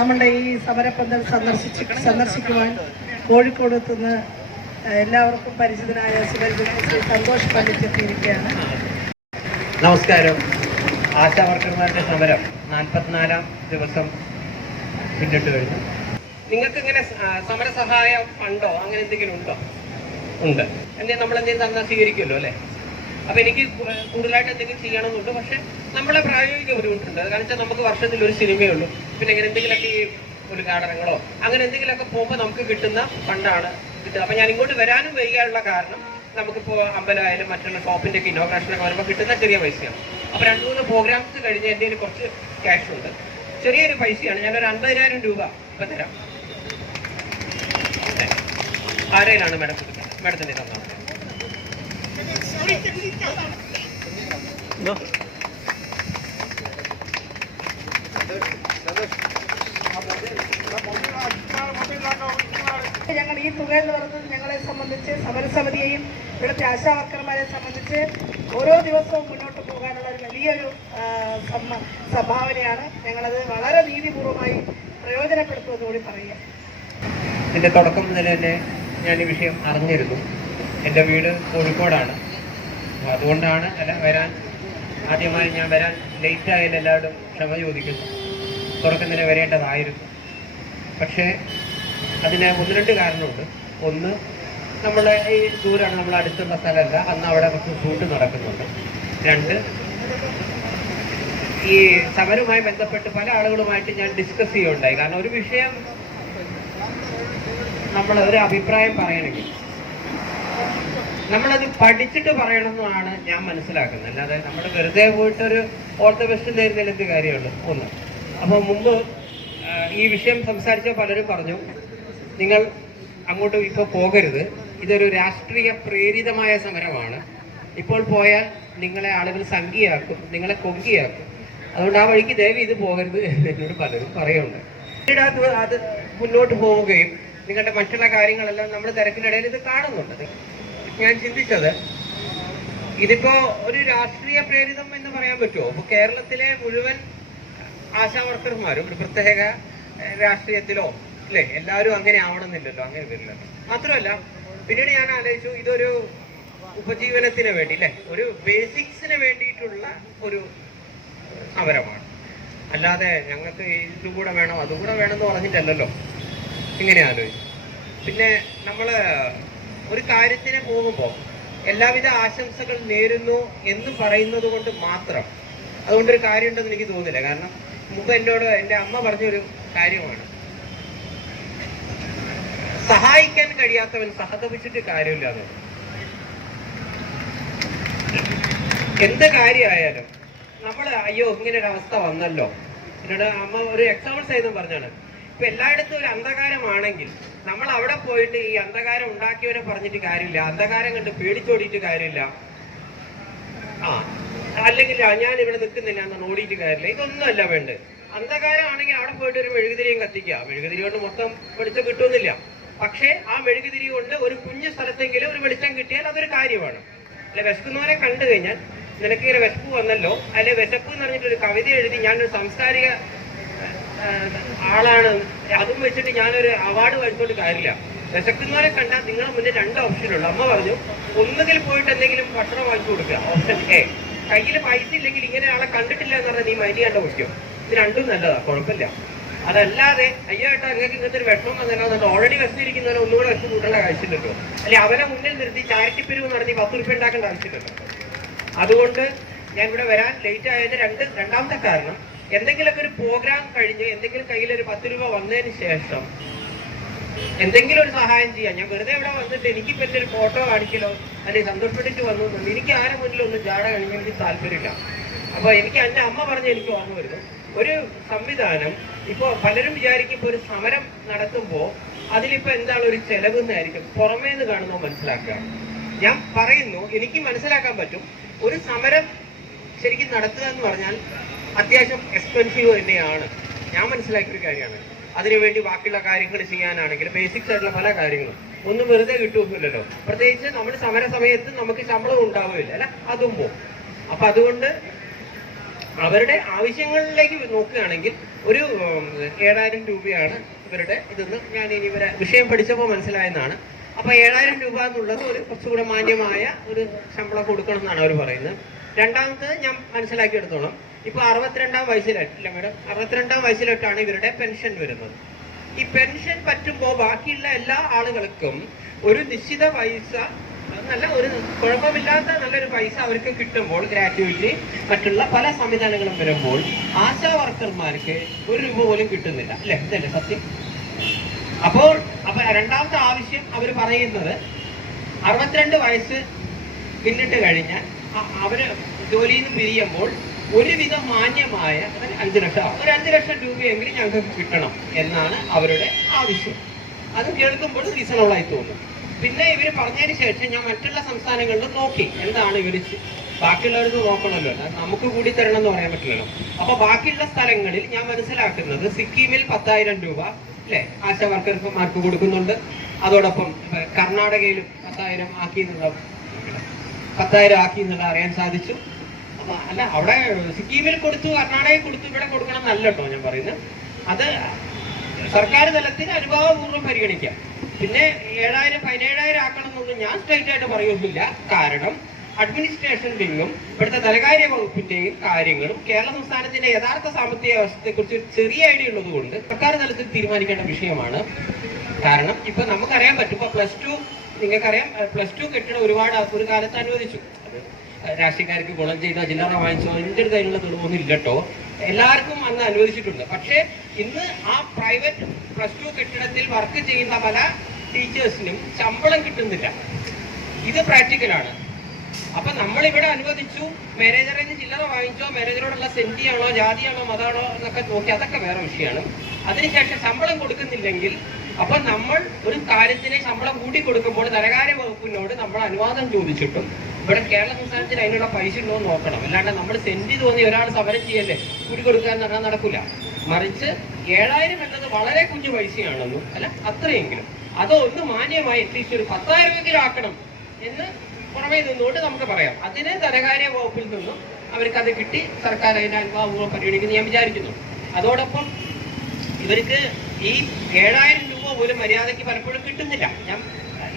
നമ്മളുടെ ഈ സമരപ്പന്തൽ സന്ദർശിക്കുവാൻ കോഴിക്കോട് എത്തുന്ന എല്ലാവർക്കും പരിചിതനായ ശ്രീ സന്തോഷ് പണ്ഡിറ്റ് എത്തിയിരിക്കുകയാണ്. നമസ്കാരം. ആശാവർക്കർമാരുടെ സമരം 44-ാം ദിവസം പിന്നിട്ട് കഴിഞ്ഞു. നിങ്ങൾക്ക് ഇങ്ങനെ സമരസഹായം ഫണ്ടോ അങ്ങനെ എന്തെങ്കിലും ഉണ്ടോ? ഉണ്ട്. നമ്മൾ എന്തെങ്കിലും തന്നാൽ സ്വീകരിക്കുമല്ലോ അല്ലേ? അപ്പം എനിക്ക് കൂടുതലായിട്ട് എന്തെങ്കിലും ചെയ്യണമെന്നുണ്ട്. പക്ഷെ നമ്മളെ പ്രായോഗിക ബുദ്ധിമുട്ടുണ്ട്. കാരണം വെച്ചാൽ നമുക്ക് വർഷത്തിൽ ഒരു സിനിമയുള്ളൂ. പിന്നെ ഇങ്ങനെ എന്തെങ്കിലുമൊക്കെ ഈ ഉദ്ഘാടനങ്ങളോ അങ്ങനെ എന്തെങ്കിലുമൊക്കെ പോകുമ്പോൾ നമുക്ക് കിട്ടുന്ന ഫണ്ടാണ് കിട്ടുക. അപ്പം ഞാൻ ഇങ്ങോട്ട് വരാനും വരികയുള്ള കാരണം നമുക്കിപ്പോൾ അമ്പലമായാലും മറ്റുള്ള ഷോപ്പിൻ്റെ ഒക്കെ ഇനോഗ്രേഷനൊക്കെ വരുമ്പോൾ കിട്ടുന്ന ചെറിയ പൈസയാണ്. അപ്പോൾ 2-3 പ്രോഗ്രാംസ് കഴിഞ്ഞ് എൻ്റെ കയ്യിൽ കുറച്ച് ക്യാഷ് ഉണ്ട്. ചെറിയൊരു പൈസയാണ്. ഞാനൊരു 50,000 രൂപ ഇപ്പം തരാം. ആരെയിലാണ് മാഡം കൊടുക്കുന്നത്? മാഡത്തിൻ്റെ തന്നാൽ ഞങ്ങൾ ഈ തുക എന്ന് പറയുന്നത് ഞങ്ങളെ സംബന്ധിച്ച് സമരസമിതിയെയും ഇവിടുത്തെ ആശാവർക്കർമാരെ സംബന്ധിച്ച് ഓരോ ദിവസവും മുന്നോട്ട് പോകാനുള്ള ഒരു വലിയൊരു സംഭാവനയാണ്. ഞങ്ങളത് വളരെ നീതിപൂർവമായി പ്രയോജനപ്പെടുത്തുമെന്ന് കൂടി പറയുക. എൻ്റെ തുടക്കം മുതൽ തന്നെ ഞാൻ ഈ വിഷയം അറിഞ്ഞിരുന്നു. എൻ്റെ വീട് കോഴിക്കോടാണ്. അപ്പോൾ അതുകൊണ്ടാണ് ആദ്യമായി ഞാൻ വരാൻ ലേറ്റായാലും എല്ലാവരും ക്ഷമ ചോദിക്കുന്നു. തുടക്കത്തിന് വരേണ്ടതായിരുന്നു. പക്ഷേ അതിന് 1-2 കാരണമുണ്ട്. ഒന്ന്, നമ്മളെ ഈ ദൂരമാണ്, നമ്മൾ അടുത്തുള്ള സ്ഥലമല്ല. അന്ന് അവിടെ കുറച്ച് ഷൂട്ട് നടക്കുന്നുണ്ട്. 2, ഈ സമരവുമായി ബന്ധപ്പെട്ട് പല ആളുകളുമായിട്ട് ഞാൻ ഡിസ്കസ് ചെയ്യുകയുണ്ടായി. കാരണം ഒരു വിഷയം നമ്മൾ ഒരു അഭിപ്രായം പറയണമെങ്കിൽ നമ്മളത് പഠിച്ചിട്ട് പറയണമെന്നാണ് ഞാൻ മനസ്സിലാക്കുന്നത്. അല്ലാതെ നമ്മൾ വെറുതെ പോയിട്ടൊരു ഓൾ ദ ബെസ്റ്റ് തരുന്നതിൽ എന്ത് കാര്യമുള്ളൂ? ഒന്ന്. അപ്പോൾ മുമ്പ് ഈ വിഷയം സംസാരിച്ച പലരും പറഞ്ഞു, നിങ്ങൾ അങ്ങോട്ട് ഇപ്പോൾ പോകരുത്, ഇതൊരു രാഷ്ട്രീയ പ്രേരിതമായ സമരമാണ്, ഇപ്പോൾ പോയാൽ നിങ്ങളെ ആളുകൾ സംഖ്യയാക്കും, നിങ്ങളെ കൊങ്കിയാക്കും, അതുകൊണ്ട് ആ വഴിക്ക് ദയവ് ഇത് പോകരുത് എന്നോട് പലരും പറയുന്നുണ്ട്. പിന്നീട് അത് മുന്നോട്ട് പോവുകയും നിങ്ങളുടെ മറ്റുള്ള കാര്യങ്ങളെല്ലാം നമ്മൾ തിരക്കിനിടയിൽ ഇത് കാണുന്നുണ്ട്. ഞാൻ ചിന്തിച്ചത്, ഇതിപ്പോ ഒരു രാഷ്ട്രീയ പ്രേരിതം എന്ന് പറയാൻ പറ്റുമോ? ഇപ്പോൾ കേരളത്തിലെ മുഴുവൻ ആശാവർക്കർമാരും ഒരു പ്രത്യേക രാഷ്ട്രീയത്തിലോ അല്ലേ, എല്ലാവരും അങ്ങനെ ആവണമെന്നില്ലല്ലോ, അങ്ങനെ വരില്ലല്ലോ. മാത്രമല്ല പിന്നീട് ഞാൻ ആലോചിച്ചു, ഇതൊരു ഉപജീവനത്തിന് വേണ്ടി അല്ലേ, ഒരു ബേസിക്സിന് വേണ്ടിയിട്ടുള്ള ഒരു സമരമാണ്. അല്ലാതെ ഞങ്ങൾക്ക് ഇതും കൂടെ വേണം അതും കൂടെ വേണമെന്ന് പറഞ്ഞിട്ടല്ലല്ലോ. ഇങ്ങനെ ആലോചിച്ചു. പിന്നെ നമ്മൾ ഒരു കാര്യത്തിന് പോകുമ്പോൾ എല്ലാവിധ ആശംസകൾ നേരുന്നു എന്ന് പറയുന്നത് കൊണ്ട് മാത്രം അതുകൊണ്ടൊരു കാര്യമുണ്ടെന്ന് എനിക്ക് തോന്നുന്നില്ല. കാരണം മുമ്പ് എന്നോട് എൻ്റെ അമ്മ പറഞ്ഞൊരു കാര്യമാണ്, സഹായിക്കാൻ കഴിയാത്തവൻ സഹതപിച്ചിട്ട് കാര്യമില്ല എന്ന്. എന്ത് കാര്യമായാലും നമ്മൾ അയ്യോ ഇങ്ങനെ ഒരു അവസ്ഥ വന്നല്ലോ, എന്നോട് അമ്മ ഒരു എക്സാമ്പിൾ സഹിതം പറഞ്ഞാണ്. ഇപ്പൊ എല്ലായിടത്തും ഒരു അന്ധകാരമാണെങ്കിൽ നമ്മൾ അവിടെ പോയിട്ട് ഈ അന്ധകാരം ഉണ്ടാക്കിയവരെ പറഞ്ഞിട്ട് കാര്യമില്ല, അന്ധകാരം കണ്ട് പേടിച്ചോടിയിട്ട് കാര്യമില്ല, അല്ലെങ്കിൽ ഞാൻ ഇവിടെ നിൽക്കുന്നില്ല എന്ന് ഓടിയിട്ട് കാര്യമില്ല. ഇതൊന്നുമല്ല വേണ്ടത്. അന്ധകാരം ആണെങ്കിൽ അവിടെ പോയിട്ട് ഒരു മെഴുകുതിരിയും കത്തിക്കുക. മെഴുകുതിരി കൊണ്ട് മൊത്തം വെളിച്ചം കിട്ടുമെന്നില്ല, പക്ഷേ ആ മെഴുകുതിരി കൊണ്ട് ഒരു കുഞ്ഞു സ്ഥലത്തെങ്കിലും ഒരു വെളിച്ചം കിട്ടിയാൽ അതൊരു കാര്യമാണ്. അല്ലെ, വിശക്കുന്നവരെ കണ്ടു കഴിഞ്ഞാൽ നിനക്ക് ഇങ്ങനെ വിശപ്പ് വന്നല്ലോ, അല്ലെ വിശപ്പ് എന്ന് പറഞ്ഞിട്ടൊരു കവിത എഴുതി ഞാനൊരു സാംസ്കാരിക ആളാണ്, അതും വെച്ചിട്ട് ഞാനൊരു അവാർഡ് വാങ്ങിക്കൊണ്ട് കാര്യമില്ല. വിശക്കുന്നവരെ കണ്ടാൽ നിങ്ങളുടെ മുന്നിൽ 2 ഓപ്ഷനുള്ളൂ. അമ്മ പറഞ്ഞു, ഒന്നുകിൽ പോയിട്ട് എന്തെങ്കിലും ഭക്ഷണം വാങ്ങിച്ചു കൊടുക്കുക, ഓപ്ഷൻ എ. കയ്യിൽ പൈസ ഇല്ലെങ്കിൽ ഇങ്ങനെ ആളെ കണ്ടിട്ടില്ല എന്ന് പറഞ്ഞാൽ നീ മൈൻഡ് ചെയ്യാണ്ട് വയ്ക്കും. ഇത് രണ്ടും നല്ലതാ, കുഴപ്പമില്ല. അതല്ലാതെ അയ്യോ ഏട്ടാ നിങ്ങൾക്ക് ഇങ്ങനത്തെ ഒരു വിഷമം വന്നില്ല, ഓൾറെഡി വിശന്നിരിക്കുന്നവരെ ഒന്നുകൂടെ വെച്ച് കൂട്ടേണ്ട ആവശ്യമില്ലല്ലോ, അല്ലെ അവനെ മുന്നിൽ നിർത്തി ചാരിറ്റി പിരിവ് നടത്തി 10 രൂപ ഉണ്ടാക്കേണ്ട ആവശ്യമില്ലല്ലോ. അതുകൊണ്ട് ഞാൻ ഇവിടെ വരാൻ ലേറ്റ് ആയതിന് രണ്ടാമത്തെ കാരണം, എന്തെങ്കിലുമൊക്കെ ഒരു പ്രോഗ്രാം കഴിഞ്ഞ് എന്തെങ്കിലും കയ്യിലൊരു 10 രൂപ വന്നതിന് ശേഷം എന്തെങ്കിലും ഒരു സഹായം ചെയ്യാം. ഞാൻ വെറുതെ ഇവിടെ വന്നിട്ട് എനിക്കിപ്പോൾ എൻ്റെ ഒരു ഫോട്ടോ കാണിക്കലോ അല്ലെങ്കിൽ സന്തോഷപ്പെട്ടിട്ട് വന്നു, എനിക്ക് ആരെ മുന്നിലൊന്നും ജാട കഴിഞ്ഞാൽ എനിക്ക് താല്പര്യമില്ല. അപ്പോൾ എനിക്ക് എൻ്റെ അമ്മ പറഞ്ഞ് എനിക്ക് ഓർമ്മ വരുന്നു, ഒരു സംവിധാനം ഇപ്പോൾ പലരും വിചാരിക്കും ഇപ്പോൾ ഒരു സമരം നടത്തുമ്പോൾ അതിലിപ്പോൾ എന്താണ് ഒരു ചെലവ് എന്നായിരിക്കും പുറമേ നിന്ന് കാണുമ്പോൾ മനസ്സിലാക്കുക. ഞാൻ പറയുന്നു, എനിക്ക് മനസ്സിലാക്കാൻ പറ്റും, ഒരു സമരം ശരിക്കും നടത്തുക എന്ന് പറഞ്ഞാൽ അത്യാവശ്യം എക്സ്പെൻസീവ് തന്നെയാണ്. ഞാൻ മനസ്സിലാക്കിയൊരു കാര്യമാണ്. അതിനുവേണ്ടി ബാക്കിയുള്ള കാര്യങ്ങൾ ചെയ്യാനാണെങ്കിൽ ബേസിക്സ് ആയിട്ടുള്ള പല കാര്യങ്ങളും ഒന്നും വെറുതെ കിട്ടുമൊന്നുമില്ലല്ലോ. പ്രത്യേകിച്ച് നമ്മൾ സമര സമയത്ത് നമുക്ക് ശമ്പളം ഉണ്ടാവുകയില്ല, അല്ല അതും പോകും. അപ്പൊ അതുകൊണ്ട് അവരുടെ ആവശ്യങ്ങളിലേക്ക് നോക്കുകയാണെങ്കിൽ ഒരു 7,000 രൂപയാണ് ഇവരുടെ ഇതെന്ന് ഞാൻ ഇനി ഇവരെ വിഷയം പഠിച്ചപ്പോൾ മനസ്സിലായെന്നാണ്. അപ്പൊ 7,000 രൂപ എന്നുള്ളത് ഒരു കുറച്ചുകൂടെ മാന്യമായ ഒരു ശമ്പളം കൊടുക്കണം എന്നാണ് അവർ പറയുന്നത്. രണ്ടാമത് ഞാൻ മനസ്സിലാക്കിയെടുത്തോളം ഇപ്പൊ 62-ാം വയസ്സിലായിട്ടില്ല മാഡം, 62-ാം വയസ്സിലോട്ടാണ് ഇവരുടെ പെൻഷൻ വരുന്നത്. ഈ പെൻഷൻ പറ്റുമ്പോൾ ബാക്കിയുള്ള എല്ലാ ആളുകൾക്കും ഒരു നിശ്ചിത പൈസ, നല്ല ഒരു കുഴപ്പമില്ലാത്ത നല്ലൊരു പൈസ അവർക്ക് കിട്ടുമ്പോൾ, ഗ്രാറ്റുവിറ്റി മറ്റുള്ള പല സംവിധാനങ്ങളും വരുമ്പോൾ ആശാ വർക്കർമാർക്ക് 1 രൂപ പോലും കിട്ടുന്നില്ല, അല്ലെ? ഇതല്ലേ സത്യം? അപ്പൊ രണ്ടാമത്തെ ആവശ്യം അവർ പറയുന്നത് 62 വയസ്സ് പിന്നിട്ട് കഴിഞ്ഞാൽ അവര് ജോലിയിൽ നിന്ന് പിരിയുമ്പോൾ ഒരുവിധം മാന്യമായ 5 ലക്ഷം, ഒരു 5 ലക്ഷം രൂപയെങ്കിലും ഞങ്ങൾക്ക് കിട്ടണം എന്നാണ് അവരുടെ ആവശ്യം. അത് കേൾക്കുമ്പോൾ റീസണബിളായി തോന്നും. പിന്നെ ഇവര് പറഞ്ഞതിന് ശേഷം ഞാൻ മറ്റുള്ള സംസ്ഥാനങ്ങളിലും നോക്കി എന്താണ് ഇവര് ബാക്കിയുള്ളവർക്ക് നോക്കണമല്ലോ, നമുക്ക് കൂടി തരണം എന്ന് പറയാൻ പറ്റില്ലല്ലോ. അപ്പൊ ബാക്കിയുള്ള സ്ഥലങ്ങളിൽ ഞാൻ മനസ്സിലാക്കുന്നത് സിക്കിമിൽ 10,000 രൂപ അല്ലെ ആശാ വർക്കർമാർക്ക് കൊടുക്കുന്നുണ്ട്. അതോടൊപ്പം കർണാടകയിലും 10,000 ആക്കി എന്നുള്ള അറിയാൻ സാധിച്ചു. അപ്പൊ അല്ല, അവിടെ സിക്കിമിൽ കൊടുത്തു, കർണാടകയിൽ കൊടുത്തു, ഇവിടെ കൊടുക്കണം എന്നല്ല കേട്ടോ ഞാൻ പറയുന്നത്. അത് സർക്കാർ തലത്തിൽ അനുഭാവപൂർവ്വം പരിഗണിക്കാം. പിന്നെ 7,000 17,000 ആക്കണം എന്നൊന്നും ഞാൻ സ്ട്രൈറ്റ് ആയിട്ട് പറയുന്നില്ല. കാരണം അഡ്മിനിസ്ട്രേഷൻ വിങ്ങും ഇവിടുത്തെ ധനകാര്യ വകുപ്പിന്റെയും കാര്യങ്ങളും കേരള സംസ്ഥാനത്തിന്റെ യഥാർത്ഥ സാമ്പത്തിക അവസ്ഥയെ കുറിച്ച് ചെറിയ ഐഡിയ ഉള്ളത് കൊണ്ട് സർക്കാർ തലത്തിൽ തീരുമാനിക്കേണ്ട വിഷയമാണ്. കാരണം ഇപ്പൊ നമുക്കറിയാൻ പറ്റും, ഇപ്പൊ +2 നിങ്ങൾക്കറിയാം, +2 കെട്ടിടം ഒരുപാട് ഒരു കാലത്ത് അനുവദിച്ചു. രാഷ്ട്രീയക്കാർക്ക് ഗുണം ചെയ്തോ ചില്ലറ വാങ്ങിച്ചോ എൻ്റെ അടുത്ത് അതിനുള്ള തെളിവൊന്നും ഇല്ല കേട്ടോ. എല്ലാവർക്കും അന്ന് അനുവദിച്ചിട്ടുണ്ട്. പക്ഷേ ഇന്ന് ആ പ്രൈവറ്റ് +2 കെട്ടിടത്തിൽ വർക്ക് ചെയ്യുന്ന പല ടീച്ചേഴ്സിനും ശമ്പളം കിട്ടുന്നില്ല. ഇത് പ്രാക്ടിക്കലാണ്. അപ്പൊ നമ്മളിവിടെ അനുവദിച്ചു, മാനേജറിൽ നിന്ന് ചില്ലറ വാങ്ങിച്ചോ, മാനേജറോടുള്ള സെന്റിയാണോ ജാതിയാണോ മതമാണോ എന്നൊക്കെ നോക്കി, അതൊക്കെ വേറെ വിഷയമാണ്. അതിനുശേഷം ശമ്പളം കൊടുക്കുന്നില്ലെങ്കിൽ അപ്പൊ നമ്മൾ ഒരു കാര്യത്തിന് ശമ്പളം കൂട്ടി കൊടുക്കുമ്പോൾ ധനകാര്യ വകുപ്പിനോട് നമ്മൾ അനുവാദം ചോദിച്ചിട്ടും ഇവിടെ കേരള സംസ്ഥാനത്തിന് അതിനുള്ള പൈസ ഉണ്ടോ എന്ന് നോക്കണം. അല്ലാണ്ട് നമ്മൾ സെന്റ് തോന്നി ഒരാൾ സമരം ചെയ്യല്ലേ കൂടി കൊടുക്കുക എന്ന് പറഞ്ഞാൽ നടക്കില്ല. മറിച്ച് 7,000 എന്നത് വളരെ കുഞ്ഞു പൈസയാണെന്നും അല്ല, അത്രയെങ്കിലും അതോ ഒന്ന് മാന്യമായി അറ്റ്ലീസ്റ്റ് ഒരു 10,000 ആക്കണം എന്ന് പുറമേ നിന്നുകൊണ്ട് നമുക്ക് പറയാം. അതിന് ധനകാര്യ വകുപ്പിൽ നിന്നും അവർക്കത് കിട്ടി സർക്കാർ അതിന്റെ അനുഭാവപൂർവ്വം പരിഗണിക്കുന്നു ഞാൻ വിചാരിക്കുന്നു. അതോടൊപ്പം ഇവർക്ക് ഈ 7,000 രൂപ പോലും മര്യാദയ്ക്ക് പലപ്പോഴും കിട്ടുന്നില്ല. ഞാൻ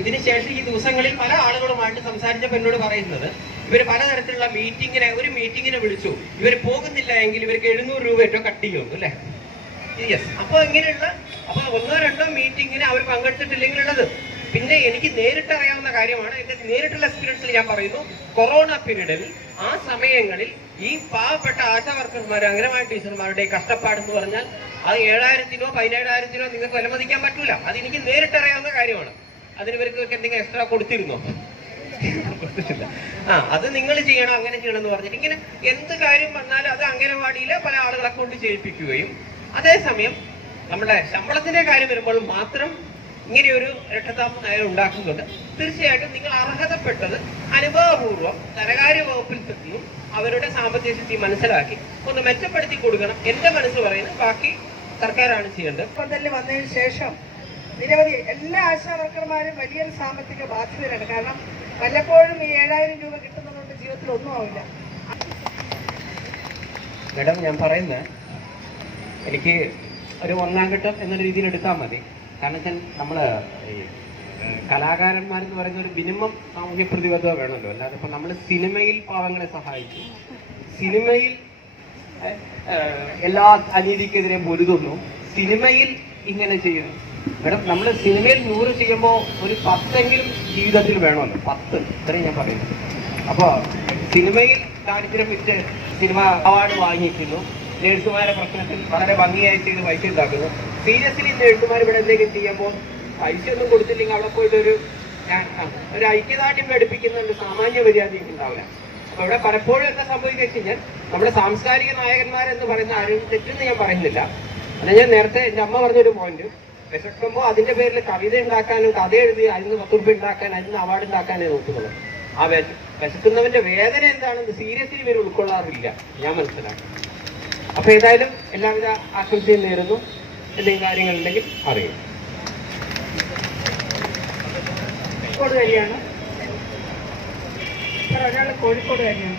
ഇതിനുശേഷം ഈ ദിവസങ്ങളിൽ പല ആളുകളുമായിട്ട് സംസാരിച്ചപ്പോൾ എന്നോട് പറയുന്നത്, ഇവർ പലതരത്തിലുള്ള ഒരു മീറ്റിങ്ങിനെ വിളിച്ചു, ഇവർ പോകുന്നില്ല എങ്കിൽ ഇവർക്ക് 700 രൂപ ഏറ്റവും കട്ട് ചെയ്യുന്നു അല്ലേ? യെസ്. അപ്പൊ ഇങ്ങനെയുള്ള 1-2 മീറ്റിങ്ങിന് അവർ പങ്കെടുത്തിട്ടില്ലെങ്കിൽ ഉള്ളത്. പിന്നെ എനിക്ക് നേരിട്ട് അറിയാവുന്ന കാര്യമാണ്, എന്റെ നേരിട്ടുള്ള എക്സ്പീരിയൻസിൽ ഞാൻ പറയുന്നു, കൊറോണ പീരീഡിൽ ആ സമയങ്ങളിൽ ഈ പാവപ്പെട്ട ആശാ വർക്കർമാർ അംഗനവാടി ടീച്ചർമാരുടെ കഷ്ടപ്പാടെന്ന് പറഞ്ഞാൽ അത് 7,000-നോ 17,000-നോ നിങ്ങൾക്ക് വിലമതിക്കാൻ പറ്റൂല. അത് എനിക്ക് നേരിട്ട് അറിയാവുന്ന കാര്യമാണ്. അതിന് ഇവർക്ക് എന്തെങ്കിലും എക്സ്ട്രാ കൊടുത്തിരുന്നോ? കൊടുത്തിട്ടില്ല. അത് നിങ്ങൾ ചെയ്യണം, അങ്ങനെ ചെയ്യണം എന്ന് പറഞ്ഞിട്ട് ഇങ്ങനെ എന്ത് കാര്യം വന്നാലും അത് അംഗനവാടിയിലെ പല ആളുകളെ കൊണ്ട് ചെയ്യിപ്പിക്കുകയും, അതേസമയം നമ്മുടെ ശമ്പളത്തിന്റെ കാര്യം വരുമ്പോൾ മാത്രം ഇങ്ങനെയൊരു രക്ഷതാമം നയം ഉണ്ടാക്കുന്നുണ്ട്. തീർച്ചയായിട്ടും നിങ്ങൾ അർഹതപ്പെട്ടത് അനുഭവപൂർവ്വം ധനകാര്യ വകുപ്പിൽ നിന്നും അവരുടെ സാമ്പത്തിക സ്ഥിതി മനസ്സിലാക്കി ഒന്ന് മെച്ചപ്പെടുത്തി കൊടുക്കണം. എന്റെ മനസ്സ് പറയുന്നത് ബാക്കി സർക്കാരാണ് ചെയ്യേണ്ടത്. പന്തലിൽ വന്നതിന് ശേഷം നിരവധി എല്ലാ ആശാ വർക്കർമാരും വലിയൊരു സാമ്പത്തിക ബാധ്യതയിലാണ്. കാരണം വല്ലപ്പോഴും ഈ 7,000 രൂപ കിട്ടുന്നതുകൊണ്ട് ജീവിതത്തിൽ ഒന്നും ആവില്ല. മാഡം, ഞാൻ പറയുന്നത് എനിക്ക് ഒരു 1-ാം ഘട്ടം എന്നൊരു രീതിയിൽ എടുത്താൽ മതി. കാരണം വെച്ചാൽ നമ്മള് ഈ കലാകാരന്മാരെന്ന് പറയുന്ന ഒരു മിനിമം സാമൂഹ്യ പ്രതിബദ്ധത വേണമല്ലോ. അല്ലാതെ ഇപ്പൊ നമ്മൾ സിനിമയിൽ പാവങ്ങളെ സഹായിച്ചു, സിനിമയിൽ എല്ലാ അനീതിക്കെതിരെ പൊരുതുന്നു, സിനിമയിൽ ഇങ്ങനെ ചെയ്യുന്നു. മാഡം, നമ്മൾ സിനിമയിൽ 100 ചെയ്യുമ്പോൾ ഒരു 10എങ്കിലും ജീവിതത്തിൽ വേണമല്ലോ. 10 ഇത്രയും ഞാൻ പറയുന്നു. അപ്പോൾ സിനിമയിൽ ദാരിദ്ര്യം വിറ്റ് സിനിമ അവാർഡ് വാങ്ങിക്കുന്നു, നേഴ്സുമാരെ പ്രശ്നത്തിൽ വളരെ ഭംഗിയായി ചെയ്ത് പൈസ ഉണ്ടാക്കുന്നു. സീരിയസ്ലി നേഴ്സുമാർ ഇവിടെ എന്തെങ്കിലും ചെയ്യുമ്പോൾ പൈസ ഒന്നും കൊടുത്തില്ലെങ്കിൽ അവിടെ പോയിട്ട് ഒരു ഐക്യദാർഢ്യം ഘടിപ്പിക്കുന്നുണ്ട്, സാമാന്യ മര്യാദയ്ക്ക് ഉണ്ടാവില്ല. അപ്പൊ ഇവിടെ പലപ്പോഴും എന്താ സംഭവിക്കുക വെച്ച് കഴിഞ്ഞാൽ നമ്മുടെ സാംസ്കാരിക നായകന്മാരെന്ന് പറയുന്ന ആരും തെറ്റെന്ന് ഞാൻ പറയുന്നില്ല. അല്ല, ഞാൻ നേരത്തെ എൻ്റെ അമ്മ പറഞ്ഞൊരു പോയിന്റ്, വിശക്കുമ്പോൾ അതിന്റെ പേരിൽ കവിത ഉണ്ടാക്കാനും കഥ എഴുതി അതിന് 10 രൂപ ഉണ്ടാക്കാൻ അതിന് അവാർഡ് ഉണ്ടാക്കാനേ നോക്കുന്നത്. ആ വിശക്കുന്നവന്റെ വേദന എന്താണെന്ന് സീരിയസ്ലി ഇവർ ഉൾക്കൊള്ളാറില്ല, ഞാൻ മനസ്സിലാക്കും. അപ്പൊ ഏതായാലും എല്ലാവിധ ആശംസയും നേരുന്നു. എന്തെങ്കിലും കാര്യങ്ങളുണ്ടെങ്കിൽ അറിയും. കോഴിക്കോടുകാരിയാണ്. ഒരാൾ കോഴിക്കോടുകാരിയാണ്.